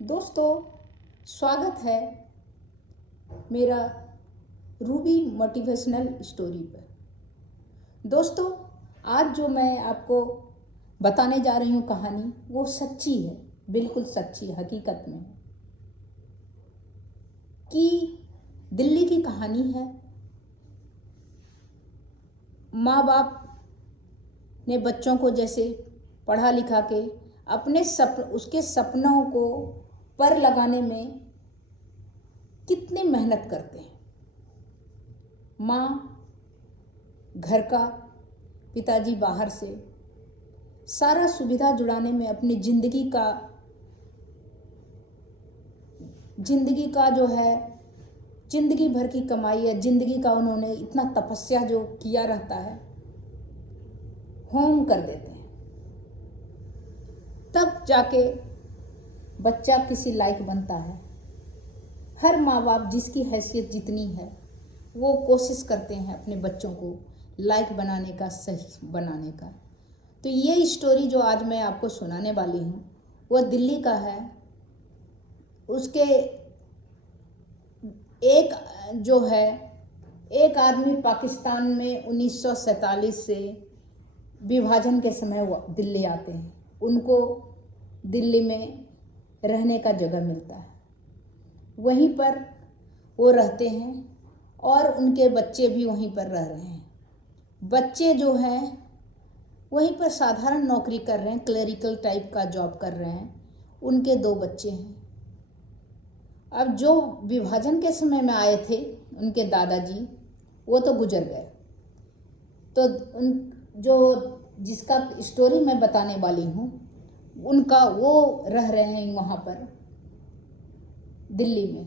दोस्तों, स्वागत है मेरा रूबी मोटिवेशनल स्टोरी पर। दोस्तों, आज जो मैं आपको बताने जा रही हूँ कहानी, वो सच्ची है, बिल्कुल सच्ची हकीकत में, कि दिल्ली की कहानी है। माँ बाप ने बच्चों को जैसे पढ़ा लिखा के अपने उसके सपनों को पर लगाने में कितनी मेहनत करते हैं। माँ घर का, पिताजी बाहर से, सारा सुविधा जुटाने में अपनी जिंदगी का जो है, जिंदगी भर की कमाई है, जिंदगी का उन्होंने इतना तपस्या जो किया रहता है, होम कर देते हैं। तब जाके बच्चा किसी लायक बनता है। हर माँ बाप जिसकी हैसियत जितनी है, वो कोशिश करते हैं अपने बच्चों को लायक बनाने का, सही बनाने का। तो ये स्टोरी जो आज मैं आपको सुनाने वाली हूँ, वो दिल्ली का है। उसके एक आदमी पाकिस्तान में 1947 से विभाजन के समय वो दिल्ली आते हैं। उनको दिल्ली में रहने का जगह मिलता है, वहीं पर वो रहते हैं और उनके बच्चे भी वहीं पर रह रहे हैं। बच्चे जो हैं वहीं पर साधारण नौकरी कर रहे हैं, क्लरिकल टाइप का जॉब कर रहे हैं। उनके 2 बच्चे हैं। अब जो विभाजन के समय में आए थे, उनके दादाजी, वो तो गुजर गए। तो जिसका स्टोरी मैं बताने वाली हूँ, उनका वो रह रहे हैं वहाँ पर दिल्ली में,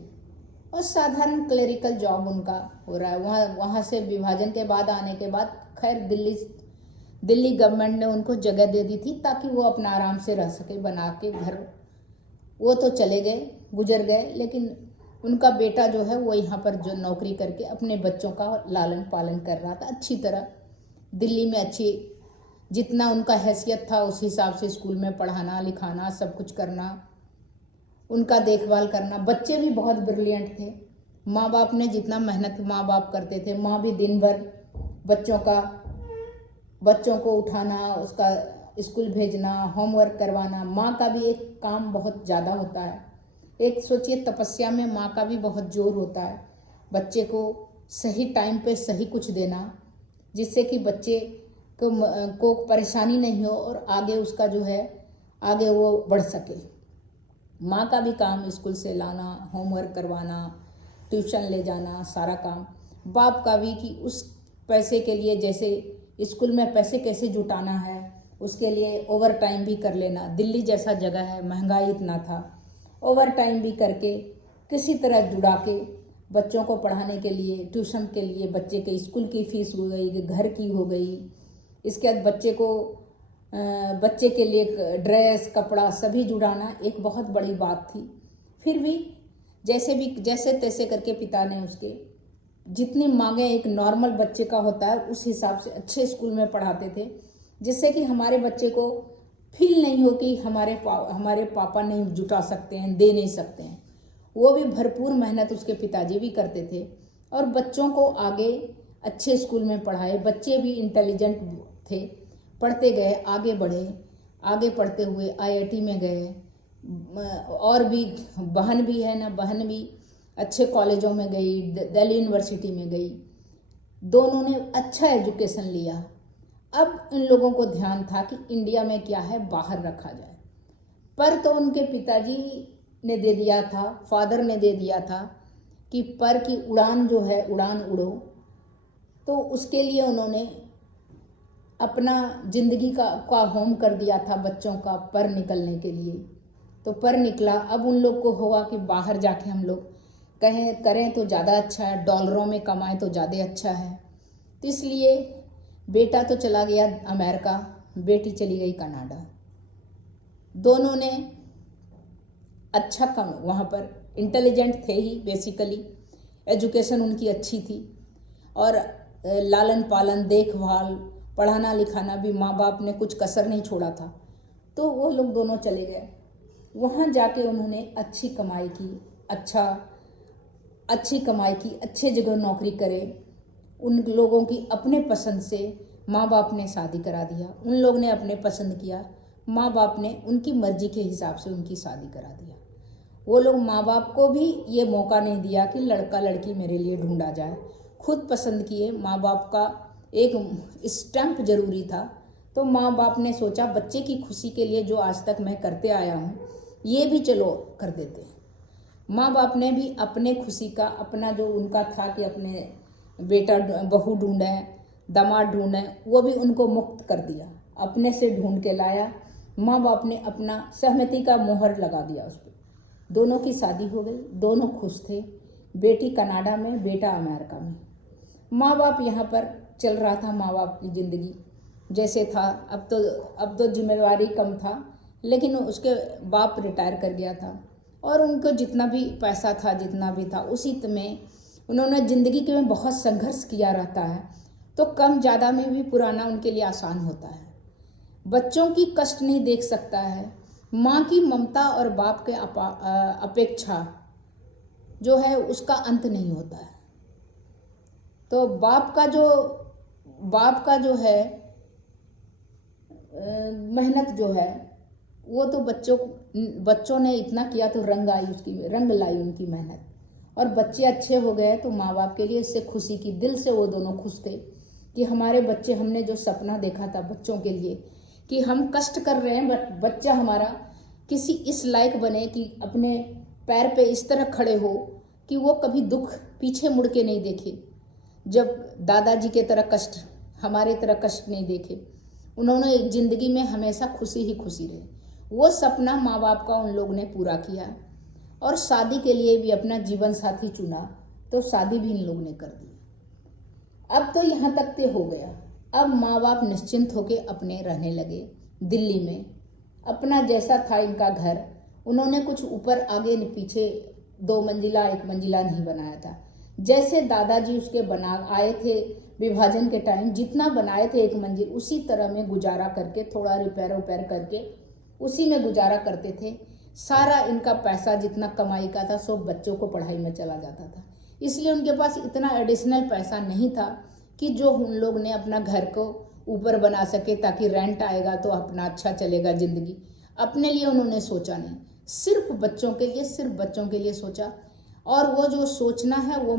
और साधारण क्लरिकल जॉब उनका हो रहा है। वहाँ से विभाजन के बाद आने के बाद खैर दिल्ली गवर्नमेंट ने उनको जगह दे दी थी ताकि वो अपना आराम से रह सके, बना के घर। वो तो चले गए, गुजर गए, लेकिन उनका बेटा जो है वो यहाँ पर जो नौकरी करके अपने बच्चों का लालन पालन कर रहा था अच्छी तरह। दिल्ली में अच्छी, जितना उनका हैसियत था उस हिसाब से स्कूल में पढ़ाना लिखाना, सब कुछ करना, उनका देखभाल करना। बच्चे भी बहुत ब्रिलियंट थे। माँ बाप ने जितना मेहनत माँ बाप करते थे, माँ भी दिन भर बच्चों को उठाना, उसका स्कूल भेजना, होमवर्क करवाना। माँ का भी एक काम बहुत ज़्यादा होता है। एक सोचिए, तपस्या में माँ का भी बहुत जोर होता है। बच्चे को सही टाइम पे सही कुछ देना, जिससे कि बच्चे को परेशानी नहीं हो और आगे उसका जो है, आगे वो बढ़ सके। माँ का भी काम स्कूल से लाना, होमवर्क करवाना, ट्यूशन ले जाना, सारा काम। बाप का भी कि उस पैसे के लिए, जैसे स्कूल में पैसे कैसे जुटाना है, उसके लिए ओवर टाइम भी कर लेना। दिल्ली जैसा जगह है, महंगाई इतना था, ओवर टाइम भी करके किसी तरह जुड़ा के बच्चों को पढ़ाने के लिए, ट्यूशन के लिए, बच्चे के स्कूल की फीस हो गई, घर की हो गई। इसके बाद बच्चे के लिए ड्रेस, कपड़ा सभी जुटाना एक बहुत बड़ी बात थी। फिर भी जैसे तैसे करके पिता ने उसके जितनी मांगे एक नॉर्मल बच्चे का होता है, उस हिसाब से अच्छे स्कूल में पढ़ाते थे, जिससे कि हमारे बच्चे को फील नहीं हो कि हमारे पापा नहीं जुटा सकते हैं, दे नहीं सकते हैं। वो भी भरपूर मेहनत उसके पिताजी भी करते थे और बच्चों को आगे अच्छे स्कूल में पढ़ाए। बच्चे भी इंटेलिजेंट थे, पढ़ते गए, आगे बढ़े। आगे पढ़ते हुए IIT में गए। और भी बहन भी है ना, बहन भी अच्छे कॉलेजों में गई, दिल्ली यूनिवर्सिटी में गई। दोनों ने अच्छा एजुकेशन लिया। अब इन लोगों को ध्यान था कि इंडिया में क्या है, बाहर रखा जाए। पर तो उनके पिताजी ने दे दिया था, फादर ने दे दिया था कि पर की उड़ान जो है, उड़ान उड़ो। तो उसके लिए उन्होंने अपना जिंदगी का होम कर दिया था बच्चों का, पर निकलने के लिए। तो पर निकला। अब उन लोग को होगा कि बाहर जाके हम लोग करें तो ज़्यादा अच्छा है, डॉलरों में कमाएं तो ज़्यादा अच्छा है। तो इसलिए बेटा तो चला गया अमेरिका, बेटी चली गई कनाडा। दोनों ने अच्छा कम, वहाँ पर इंटेलिजेंट थे ही, बेसिकली एजुकेशन उनकी अच्छी थी, और लालन पालन, देखभाल, पढ़ाना लिखाना भी माँ बाप ने कुछ कसर नहीं छोड़ा था। तो वो लोग दोनों चले गए। वहाँ जाके उन्होंने अच्छी कमाई की, अच्छी कमाई की, अच्छे जगह नौकरी करे। उन लोगों की अपने पसंद से माँ बाप ने शादी करा दिया, उन लोग ने अपने पसंद किया, माँ बाप ने उनकी मर्जी के हिसाब से उनकी शादी करा दिया। वो लोग माँ बाप को भी ये मौका नहीं दिया कि लड़का लड़की मेरे लिए ढूंढा जाए, खुद पसंद किए। माँ बाप का एक स्टैम्प जरूरी था, तो माँ बाप ने सोचा बच्चे की खुशी के लिए जो आज तक मैं करते आया हूँ ये भी चलो कर देते हैं। माँ बाप ने भी अपने खुशी का, अपना जो उनका था कि अपने बेटा बहू ढूंढें, दामाद ढूंढें, वो भी उनको मुक्त कर दिया, अपने से ढूंढ के लाया। माँ बाप ने अपना सहमति का मोहर लगा दिया उस पर। दोनों की शादी हो गई, दोनों खुश थे। बेटी कनाडा में, बेटा अमेरिका में। माँ बाप यहाँ पर चल रहा था माँ बाप की ज़िंदगी जैसे था। अब तो जिम्मेवारी कम था, लेकिन उसके बाप रिटायर कर गया था और उनको जितना भी पैसा था, जितना भी था, उसी में उन्होंने ज़िंदगी के में बहुत संघर्ष किया रहता है। तो कम ज़्यादा में भी पुराना उनके लिए आसान होता है। बच्चों की कष्ट नहीं देख सकता है। माँ की ममता और बाप के अपेक्षा जो है उसका अंत नहीं होता है। तो बाप का जो है मेहनत जो है वो तो बच्चों ने इतना किया तो रंग लाई उनकी मेहनत। और बच्चे अच्छे हो गए तो माँ बाप के लिए इससे खुशी की, दिल से वो दोनों खुश थे कि हमारे बच्चे, हमने जो सपना देखा था बच्चों के लिए कि हम कष्ट कर रहे हैं, बच्चा हमारा किसी इस लायक बने कि अपने पैर पे इस तरह खड़े हो कि वो कभी दुख पीछे मुड़ के नहीं देखे। जब दादाजी के तरह कष्ट, हमारे तरह कष्ट नहीं देखे। उन्होंने ज़िंदगी में हमेशा खुशी ही खुशी रहे। वो सपना माँ बाप का उन लोग ने पूरा किया और शादी के लिए भी अपना जीवन साथी चुना, तो शादी भी इन लोग ने कर दी। अब तो यहाँ तक के हो गया। अब माँ बाप निश्चिंत होके अपने रहने लगे दिल्ली में। अपना जैसा था इनका घर, उन्होंने कुछ ऊपर आगे पीछे 2 मंजिला 1 मंजिला नहीं बनाया था। जैसे दादाजी उसके बना आए थे विभाजन के टाइम, जितना बनाए थे 1 मंजिल, उसी तरह में गुजारा करके, थोड़ा रिपेयर करके उसी में गुजारा करते थे। सारा इनका पैसा जितना कमाई का था सब बच्चों को पढ़ाई में चला जाता था। इसलिए उनके पास इतना एडिशनल पैसा नहीं था कि जो उन लोग ने अपना घर को ऊपर बना सके, ताकि रेंट आएगा तो अपना अच्छा चलेगा ज़िंदगी। अपने लिए उन्होंने सोचा नहीं, सिर्फ बच्चों के लिए सोचा। और वो जो सोचना है वो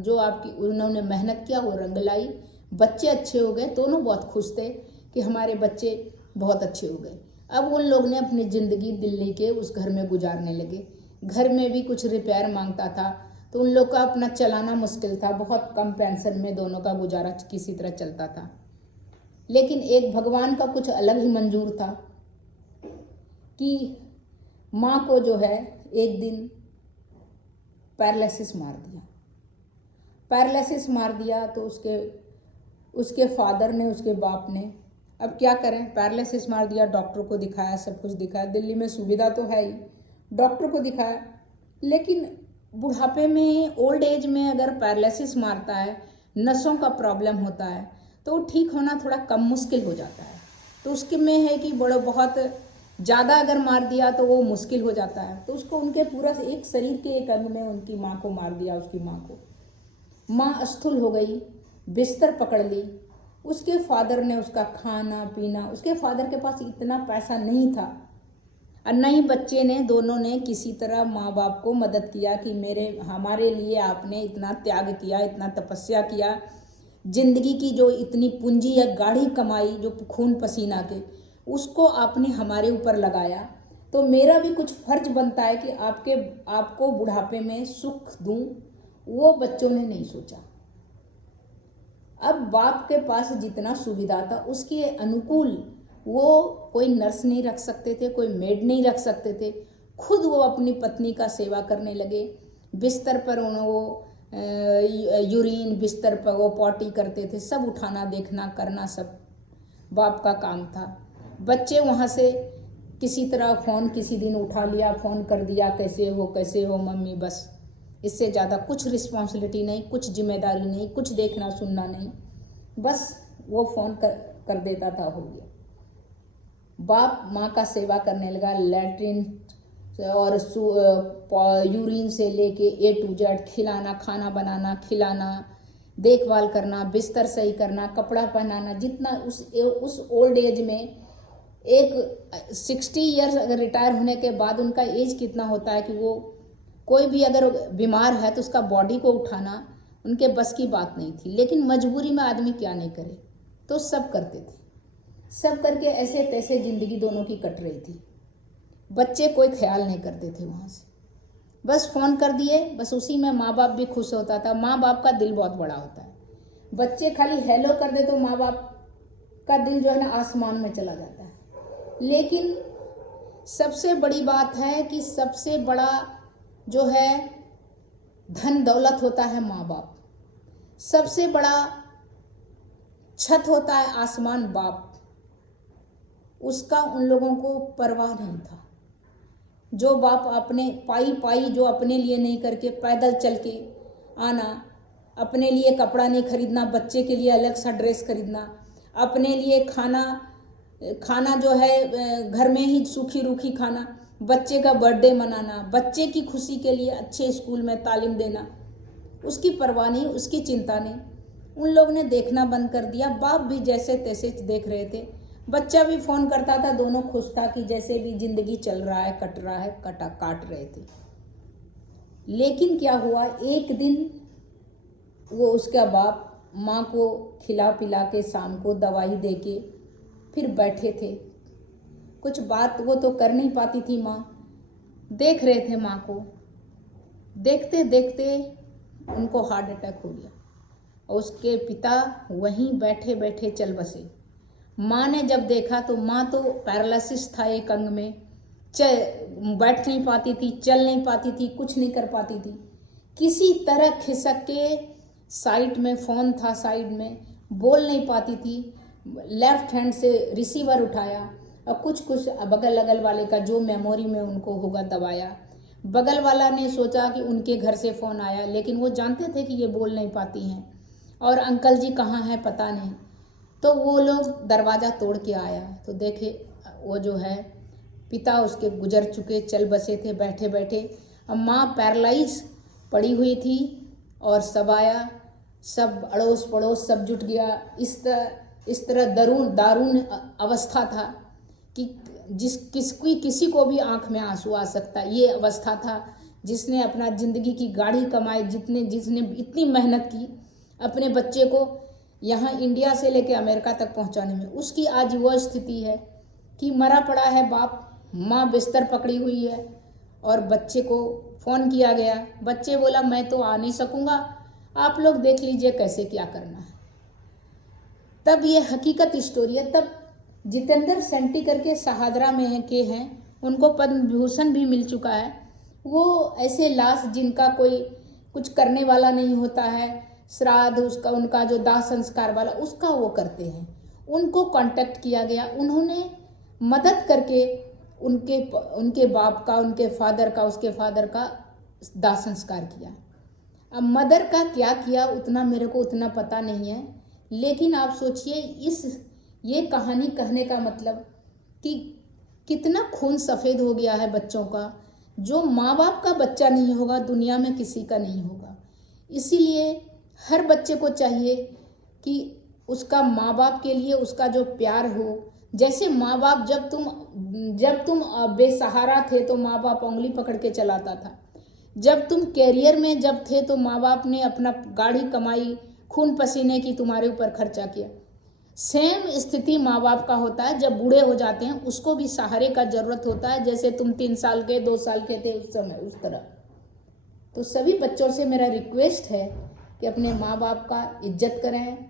जो आपकी उन्होंने मेहनत किया वो रंग लाई। बच्चे अच्छे हो गए, दोनों बहुत खुश थे कि हमारे बच्चे बहुत अच्छे हो गए। अब उन लोग ने अपनी ज़िंदगी दिल्ली के उस घर में गुजारने लगे। घर में भी कुछ रिपेयर मांगता था तो उन लोग का अपना चलाना मुश्किल था, बहुत कम पेंशन में दोनों का गुजारा किसी तरह चलता था। लेकिन एक भगवान का कुछ अलग ही मंजूर था कि माँ को जो है एक दिन पैरालिसिस मार दिया। तो उसके फादर ने, उसके बाप ने, अब क्या करें, पैरालिसिस मार दिया। डॉक्टर को दिखाया, सब कुछ दिखाया, दिल्ली में सुविधा तो है ही, डॉक्टर को दिखाया। लेकिन बुढ़ापे में, ओल्ड एज में अगर पैरालिसिस मारता है, नसों का प्रॉब्लम होता है, तो ठीक होना थोड़ा कम मुश्किल हो जाता है। तो उसके में है कि बहुत ज़्यादा अगर मार दिया तो वो मुश्किल हो जाता है। तो उसको उनके पूरा एक शरीर के एक अंग में उनकी माँ को मार दिया। उसकी माँ को, माँ अस्थूल हो गई, बिस्तर पकड़ ली। उसके फादर ने उसका खाना पीना, उसके फादर के पास इतना पैसा नहीं था और नहीं बच्चे ने, दोनों ने किसी तरह माँ बाप को मदद किया कि हमारे लिए आपने इतना त्याग किया, इतना तपस्या किया, जिंदगी की जो इतनी पूंजी है, गाढ़ी कमाई, जो खून पसीना के, उसको आपने हमारे ऊपर लगाया, तो मेरा भी कुछ फर्ज बनता है कि आपको बुढ़ापे में सुख दूं। वो बच्चों ने नहीं सोचा। अब बाप के पास जितना सुविधा था उसके अनुकूल वो कोई नर्स नहीं रख सकते थे, कोई मेड नहीं रख सकते थे। खुद वो अपनी पत्नी का सेवा करने लगे। बिस्तर पर वो यूरिन, बिस्तर पर वो पॉटी करते थे, सब उठाना, देखना, करना सब बाप का काम था। बच्चे वहाँ से किसी तरह फ़ोन किसी दिन उठा लिया, फ़ोन कर दिया, कैसे हो मम्मी, बस इससे ज़्यादा कुछ रिस्पॉन्सिबिलिटी नहीं, कुछ जिम्मेदारी नहीं, कुछ देखना सुनना नहीं, बस वो फ़ोन कर देता था, हो गया। बाप माँ का सेवा करने लगा, लैट्रिन और यूरिन से लेके A to Z, खिलाना, खाना बनाना, खिलाना, देखभाल करना, बिस्तर सही करना, कपड़ा पहनाना, जितना उस ओल्ड एज में एक 60 ईयर्स अगर रिटायर होने के बाद उनका एज कितना होता है कि वो कोई भी अगर बीमार है तो उसका बॉडी को उठाना उनके बस की बात नहीं थी। लेकिन मजबूरी में आदमी क्या नहीं करे, तो सब करते थे। सब करके ऐसे तैसे जिंदगी दोनों की कट रही थी। बच्चे कोई ख्याल नहीं करते थे वहाँ से, बस फ़ोन कर दिए, बस उसी में माँ बाप भी खुश होता था। माँ बाप का दिल बहुत बड़ा होता है। बच्चे खाली हेलो कर दे तो माँ बाप का दिल जो है ना आसमान में चला जाता है। लेकिन सबसे बड़ी बात है कि सबसे बड़ा जो है धन दौलत होता है माँ बाप। सबसे बड़ा छत होता है आसमान बाप। उसका उन लोगों को परवाह नहीं था। जो बाप अपने पाई जो अपने लिए नहीं करके पैदल चल के आना, अपने लिए कपड़ा नहीं खरीदना, बच्चे के लिए अलग सा ड्रेस खरीदना, अपने लिए खाना जो है घर में ही सूखी रूखी खाना, बच्चे का बर्थडे मनाना, बच्चे की खुशी के लिए अच्छे स्कूल में तालीम देना, उसकी परवाह नहीं, उसकी चिंता नहीं। उन लोग ने देखना बंद कर दिया। बाप भी जैसे तैसे देख रहे थे, बच्चा भी फ़ोन करता था, दोनों खुश था कि जैसे भी ज़िंदगी चल रहा है, कट रहा है, काट रहे थे। लेकिन क्या हुआ, एक दिन वो उसका बाप माँ को खिला पिला के शाम को दवाई दे के फिर बैठे थे। कुछ बात वो तो कर नहीं पाती थी माँ, देख रहे थे माँ को। देखते देखते उनको हार्ट अटैक हो गया और उसके पिता वहीं बैठे बैठे चल बसे। माँ ने जब देखा तो माँ तो पैरालिसिस था एक अंग में, बैठ नहीं पाती थी, चल नहीं पाती थी, कुछ नहीं कर पाती थी। किसी तरह खिसक के साइड में फ़ोन था, साइड में बोल नहीं पाती थी, लेफ्ट हैंड से रिसीवर उठाया और कुछ बगल अगल वाले का जो मेमोरी में उनको होगा दबाया। बगल वाला ने सोचा कि उनके घर से फ़ोन आया, लेकिन वो जानते थे कि ये बोल नहीं पाती हैं और अंकल जी कहाँ हैं पता नहीं। तो वो लोग दरवाज़ा तोड़ के आया तो देखे वो जो है पिता उसके गुजर चुके, चल बसे थे बैठे बैठे। अब माँ पैरालाइज पड़ी हुई थी और सब आया, सब अड़ोस पड़ोस सब जुट गया। इस तरह दारुण अवस्था था कि किसी को भी आंख में आंसू आ सकता। ये अवस्था था जिसने अपना ज़िंदगी की गाढ़ी कमाई, जिसने इतनी मेहनत की अपने बच्चे को यहाँ इंडिया से लेके अमेरिका तक पहुँचाने में, उसकी आज वह स्थिति है कि मरा पड़ा है बाप, माँ बिस्तर पकड़ी हुई है और बच्चे को फ़ोन किया गया। बच्चे बोला मैं तो आ नहीं सकूँगा, आप लोग देख लीजिए कैसे क्या करना है। तब ये हकीकत स्टोरी है। तब जितेंद्र सेंटी करके सहादरा में हैं, उनको पद्म विभूषण भी मिल चुका है। वो ऐसे लाश जिनका कोई कुछ करने वाला नहीं होता है, श्राद्ध उनका जो दाह संस्कार वाला उसका वो करते हैं। उनको कांटेक्ट किया गया, उन्होंने मदद करके उनके बाप का, उनके फादर का, उसके फादर का दाह संस्कार किया। अब मदर का क्या किया उतना मेरे को उतना पता नहीं है, लेकिन आप सोचिए ये कहानी कहने का मतलब कि कितना खून सफ़ेद हो गया है बच्चों का। जो माँ बाप का बच्चा नहीं होगा दुनिया में किसी का नहीं होगा। इसीलिए हर बच्चे को चाहिए कि उसका माँ बाप के लिए उसका जो प्यार हो, जैसे माँ बाप जब तुम बेसहारा थे तो माँ बाप उंगली पकड़ के चलाता था, जब तुम कैरियर में जब थे तो माँ बाप ने अपना गाढ़ी कमाई खून पसीने की तुम्हारे ऊपर खर्चा किया। सेम स्थिति माँ बाप का होता है। जब बूढ़े हो जाते हैं उसको भी सहारे का ज़रूरत होता है, जैसे तुम 3 साल के 2 साल के थे उस समय, उस तरह। तो सभी बच्चों से मेरा रिक्वेस्ट है कि अपने माँ बाप का इज्जत करें,